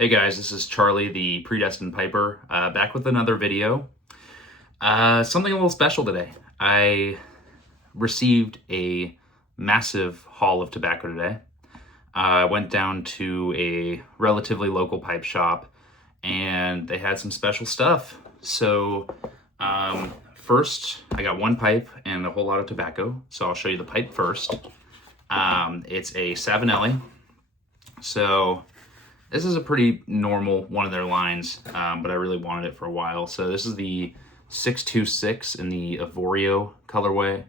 Hey guys, this is Charlie, the Predestined Piper, back with another video. Something a little special today. I received a massive haul of tobacco today. I went down to a relatively local pipe shop and they had some special stuff. First, I got one pipe and a whole lot of tobacco. So I'll show you the pipe first. It's a Savinelli. So this is a pretty normal one of their lines, but I really wanted it for a while. So this is the 626 in the Avorio colorway,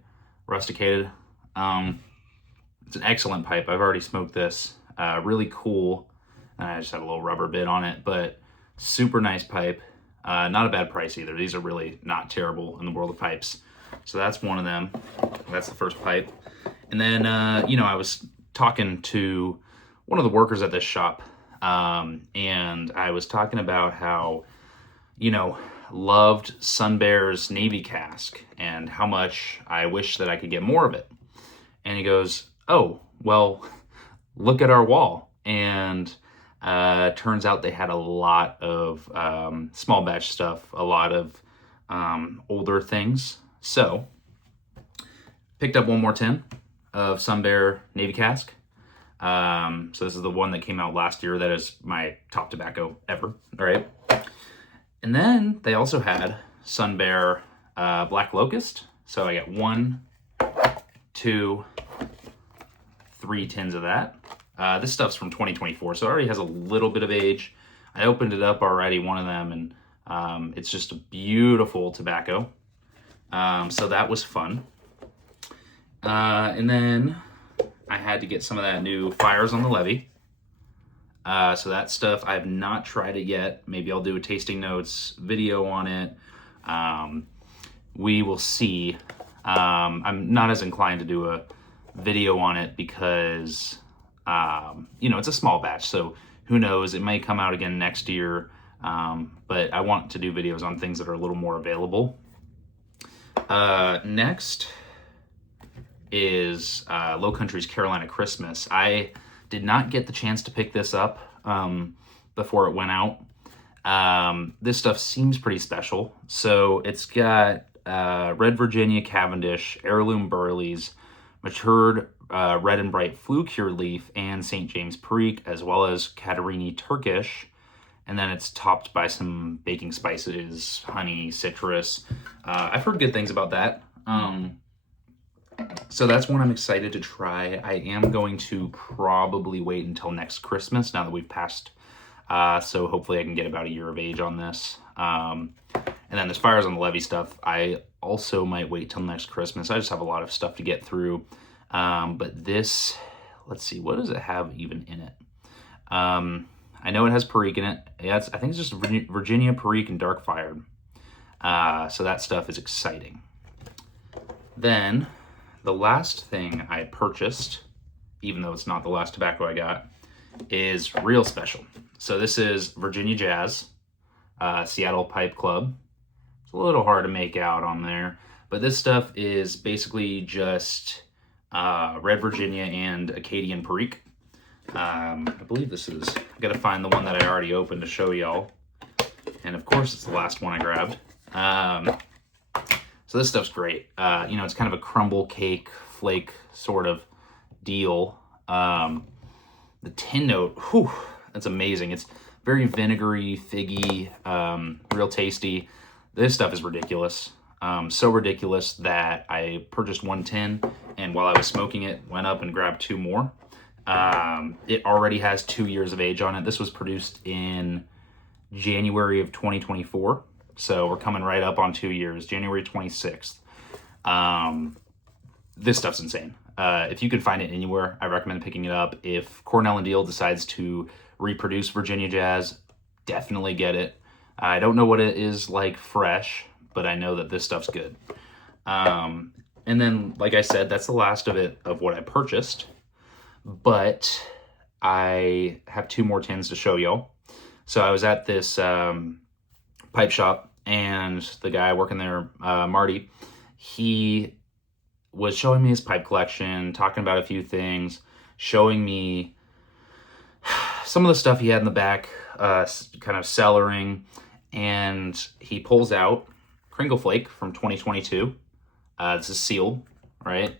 rusticated. It's an excellent pipe. I've already smoked this. Really cool. I just have a little rubber bit on it, but super nice pipe. Not a bad price either. These are really not terrible in the world of pipes. So that's one of them. That's the first pipe. And then, I was talking to one of the workers at this shop. And I was talking about how, loved Sun Bear's Navy cask and how much I wish that I could get more of it. And he goes, "Oh, well, look at our wall." And turns out they had a lot of small batch stuff, a lot of older things. So picked up one more tin of Sun Bear Navy cask. So this is the one that came out last year. That is my top tobacco ever. All right. And then they also had Sun Bear Black Locust. So I got 1, 2, 3 tins of that. This stuff's from 2024, so it already has a little bit of age. I opened it up already, one of them, and it's just a beautiful tobacco. So that was fun. And then I had to get some of that new Fires on the Levee. So that stuff, I have not tried it yet. Maybe I'll do a tasting notes video on it. We will see. I'm not as inclined to do a video on it because, it's a small batch. So who knows, it may come out again next year. But I want to do videos on things that are a little more available. Next is Low Country's Carolina Christmas. I did not get the chance to pick this up before it went out. This stuff seems pretty special. So it's got Red Virginia Cavendish, Heirloom Burleys, matured red and bright flue cure leaf, and St. James Perique, as well as Catarini Turkish. And then it's topped by some baking spices, honey, citrus. I've heard good things about that. So that's one I'm excited to try. I am going to probably wait until next Christmas now that we've passed. So hopefully I can get about a year of age on this. And then this Fires on the Levee stuff, I also might wait till next Christmas. I just have a lot of stuff to get through. But this, let's see, what does it have even in it? I know it has Perique in it. Yeah, I think it's just Virginia Perique and Dark Fired. So that stuff is exciting. Then the last thing I purchased, even though it's not the last tobacco I got, is real special. So this is Virginia Jazz, Seattle Pipe Club. It's a little hard to make out on there, but this stuff is basically just Red Virginia and Acadian Perique. I believe this is, I gotta find the one that I already opened to show y'all. And of course it's the last one I grabbed. So this stuff's great. It's kind of a crumble cake flake sort of deal. The tin note, whew, that's amazing. It's very vinegary, figgy, real tasty. This stuff is ridiculous. So ridiculous that I purchased 1 tin, and while I was smoking it, went up and grabbed 2 more. It already has 2 years of age on it. This was produced in January of 2024. So we're coming right up on 2 years, January 26th. This stuff's insane. If you can find it anywhere, I recommend picking it up. If Cornell and Diehl decides to reproduce Virginia Jazz, definitely get it. I don't know what it is like fresh, but I know that this stuff's good. And then, like I said, that's the last of it, of what I purchased. But I have 2 more tins to show y'all. So I was at this pipe shop, and the guy working there, Marty, he was showing me his pipe collection, talking about a few things, showing me some of the stuff he had in the back kind of cellaring, and he pulls out Kringle Flake from 2022. This is sealed, right?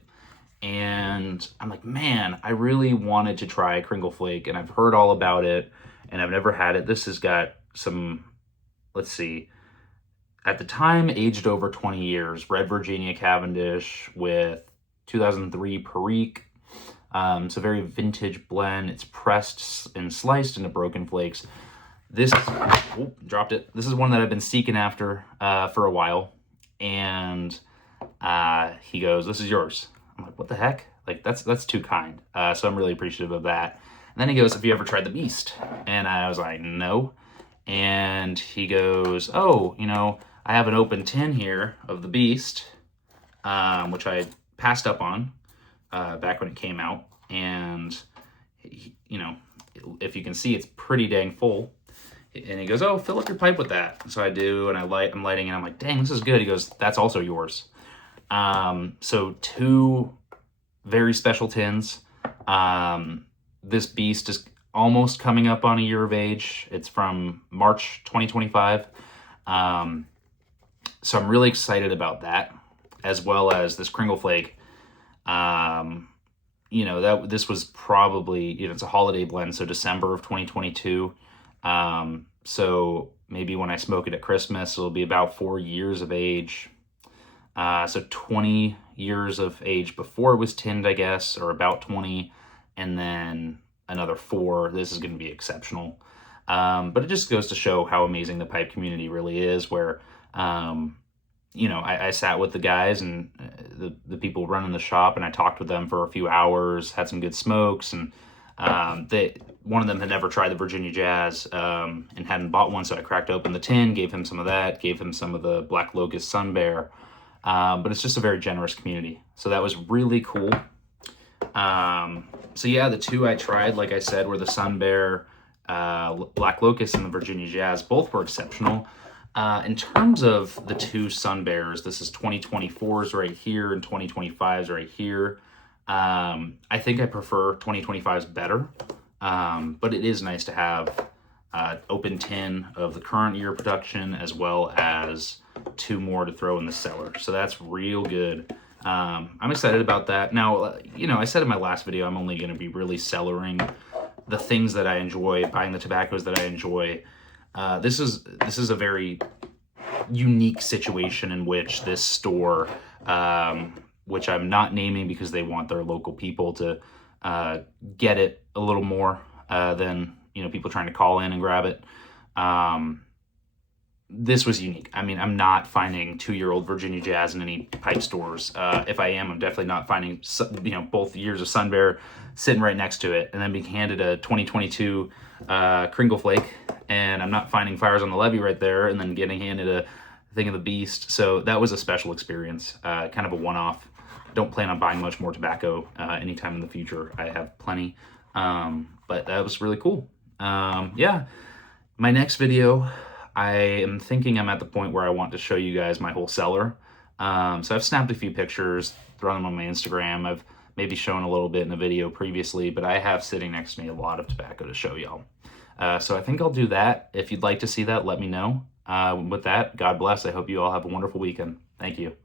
And I'm like, man, I really wanted to try Kringle Flake, and I've heard all about it, and I've never had it. This has got some, let's see, at the time, aged over 20 years, Red Virginia Cavendish with 2003 Perique. It's a very vintage blend. It's pressed and sliced into broken flakes. This, dropped it. This is one that I've been seeking after for a while. And he goes, "This is yours." I'm like, what the heck? Like, that's too kind. So I'm really appreciative of that. And then he goes, "Have you ever tried the Beast?" And I was like, no. And he goes, "Oh, you know, I have an open tin here of the Beast," which I passed up on back when it came out. And, you know, if you can see, it's pretty dang full. And he goes, "Oh, fill up your pipe with that." So I do, and I'm lighting, and I'm like, "Dang, this is good." He goes, "That's also yours." So 2 very special tins. This Beast is almost coming up on a year of age. It's from March 2025. So I'm really excited about that, as well as this Kringle Flake. You know, this was probably, you know, it's a holiday blend, so December of 2022. So maybe when I smoke it at Christmas, it'll be about 4 years of age. So 20 years of age before it was tinned, I guess, or about 20, and then another 4. This is going to be exceptional. But it just goes to show how amazing the pipe community really is, where, you know, I sat with the guys and the people running the shop, and I talked with them for a few hours, had some good smokes, and one of them had never tried the Virginia Jazz and hadn't bought one, so I cracked open the tin, gave him some of that, gave him some of the Black Locust Sun Bear. But it's just a very generous community. So that was really cool. So yeah, the 2 I tried, like I said, were the Sun Bear, Black Locust, and the Virginia Jazz. Both were exceptional. In terms of the 2 Sun Bears, this is 2024s right here and 2025s right here. I think I prefer 2025s better, but it is nice to have open tin of the current year production, as well as 2 more to throw in the cellar. So that's real good. I'm excited about that. Now, you know, I said in my last video, I'm only going to be really cellaring the things that I enjoy, buying the tobaccos that I enjoy. This is a very unique situation in which this store, which I'm not naming because they want their local people to get it a little more than, you know, people trying to call in and grab it. This was unique. I mean, I'm not finding 2-year-old Virginia Jazz in any pipe stores. If I am, I'm definitely not finding, you know, both years of Sun Bear sitting right next to it, and then being handed a 2022 Kringle Flake, and I'm not finding Fires on the Levee right there, and then getting handed a thing of the Beast. So that was a special experience, kind of a one-off. Don't plan on buying much more tobacco anytime in the future. I have plenty, but that was really cool. Yeah, my next video, I am thinking I'm at the point where I want to show you guys my whole cellar. So I've snapped a few pictures, thrown them on my Instagram. I've maybe shown a little bit in a video previously, but I have sitting next to me a lot of tobacco to show y'all. So I think I'll do that. If you'd like to see that, let me know. With that, God bless. I hope you all have a wonderful weekend. Thank you.